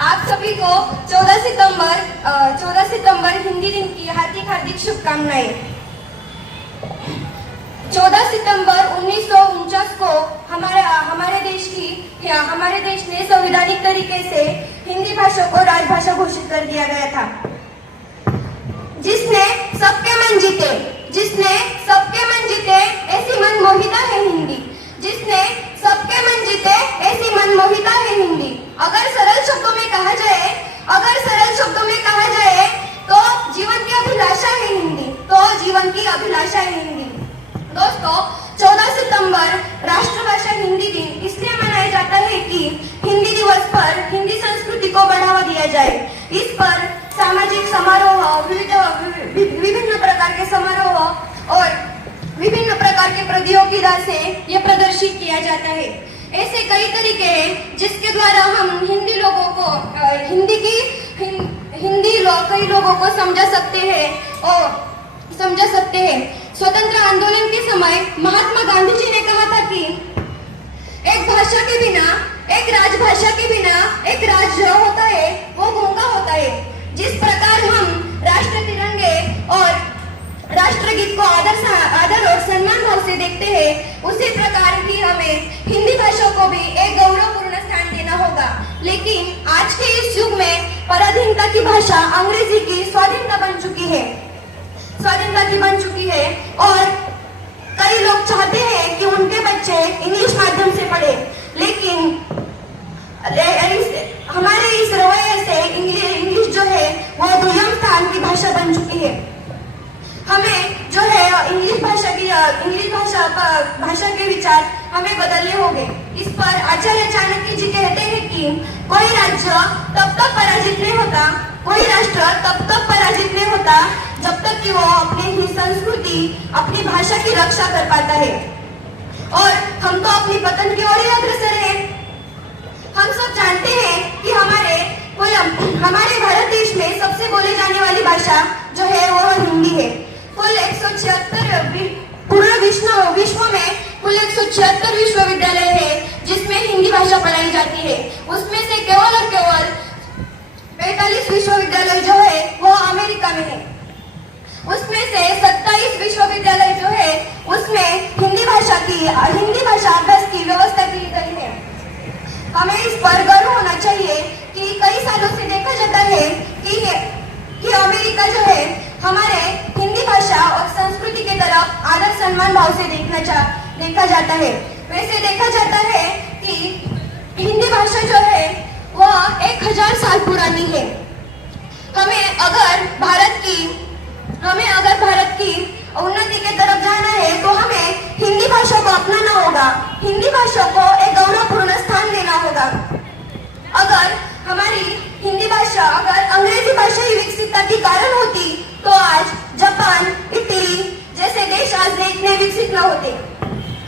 आप सभी को 14 सितंबर हिंदी दिन की हार्दिक हार्दिक शुभकामनाएं। 14 सितंबर 1949 को हमारे देश ने संवैधानिक तरीके से हिंदी भाषा को राजभाषा घोषित कर दिया गया था, जिसने सबके मन जीते ऐसी मनमोहिता है हिंदी, जिसने सबके मन जीते ऐसी मनमोहिता है हिंदी। अगर सरल शब्दों में कहा जाए तो जीवन की अभिलाषा है हिंदी। दोस्तों, 14 सितंबर राष्ट्रभाषा हिंदी दिन इसलिए मनाया जाता है कि हिंदी दिवस पर हिंदी संस्कृति को बढ़ावा दिया जाए। इस पर सामाजिक समारोह, विभिन्न प्रकार के समारोह और विभिन्न प्रकार के प्रतियोगिता से यह प्रदर्शित किया जाता है। ऐसे कई तरीके हैं जिसके द्वारा हम कई लोगों को समझा सकते हैं। स्वतंत्र आंदोलन के समय महात्मा गांधी जी ने कहा था कि एक भाषा के बिना, एक राजभाषा के बिना एक राज्य होता है वो गूंगा होता है। जिस प्रकार हम राष्ट्र तिरंगे और राष्ट्रगीत को आदर और सम्मान भाव से देखते हैं, उसी प्रकार की हमें हिंदी भाषा को भी एक गौरवपूर्ण स्थान देना होगा। लेकिन आज के इस युग में पराधीनता की भाषा अंग्रेजी की स्वाधीनता बन चुकी है और कई लोग चाहते हैं कि उनके बच्चे इंग्लिश माध्यम से पढ़े, लेकिन हमारे इस रवैये से इंग्लिश जो है वो दुर्लभ स्थान की भाषा बन चुकी है। हमें जो है इंग्लिश भाषा के विचार हमें बदलने होंगे। इस पर आचार्य चाणक्य जी कहते हैं कि कोई राज्य तब तक पराजित नहीं होता, कोई राष्ट्र तब तक पराजित नहीं होता जब तक कि वो अपनी ही संस्कृति, अपनी भाषा की रक्षा कर पाता है। और हम तो अपनी पतन की ओर ही अग्रसर हैं। हम सब जानते हैं कि हमारे भारत देश में सबसे बोली जाने वाली भाषा जो है वो हिंदी है। कुल 176 पूरे विश्व में कुल 176 विश्वविद्यालय है जिसमें हिंदी भाषा पढ़ाई जाती है। उसमें से केवल 45 विश्वविद्यालय जो है वो अमेरिका में है। उसमें से 27 विश्वविद्यालय जो है उसमें हिंदी भाषा अभ्यास की व्यवस्था की गई है। हमें इस पर गर्व होना चाहिए कि कई सालों से देखा जाता है कि अमेरिका जो है हमारे हिंदी भाषा और संस्कृति के तरफ आदर सम्मान भाव से देखा जाता है। वैसे देखा जाता है कि हिंदी भाषा जो है वह 1000 साल पुरानी है। हमें अगर भारत की उन्नति के तरफ जाना है तो हमें हिंदी भाषा को अपनाना होगा, हिंदी भाषा को एक गौरवपूर्ण स्थान देना होगा। अगर हमारी हिंदी भाषा अंग्रेजी भाषा ही विकसितता की कारण होती तो आज जापान, इटली जैसे देश आज इतने विकसित न होते।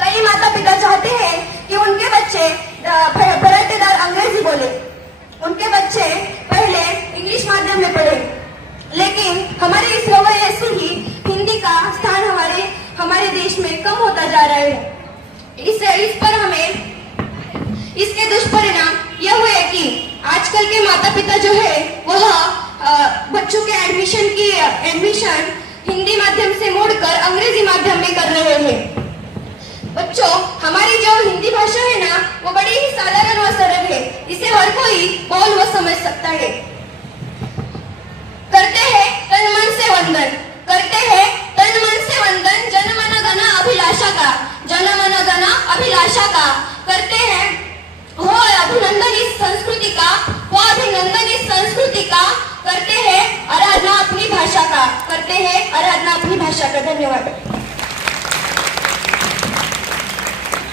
कई माता पिता चाहते हैं कि उनके बच्चे फराटेदार अंग्रेजी बोले, उनके बच्चे पहले इंग्लिश माध्यम में पढ़े, लेकिन हमारे इस रवैये से ही हिंदी का स्थान हमारे देश में कम होता जा रहा है। इस पर हमें इसके दुष्परिणाम यह हुए कि आजकल के माता पिता जो है वह बच्चों के एडमिशन हिंदी माध्यम से मोड़कर अंग्रेजी माध्यम में कर रहे हैं। बच्चों, हमारी जो हिंदी भाषा है ना वो बड़ी ही साधारण व सरल है, इसे हर कोई बोल व समझ सकता है। करते हैं तन मन से वंदन, जन मन गण अभिलाषा का करते हैं वो अभिनंदन इस संस्कृति का, करते हैं आराधना अपनी भाषा का। धन्यवाद।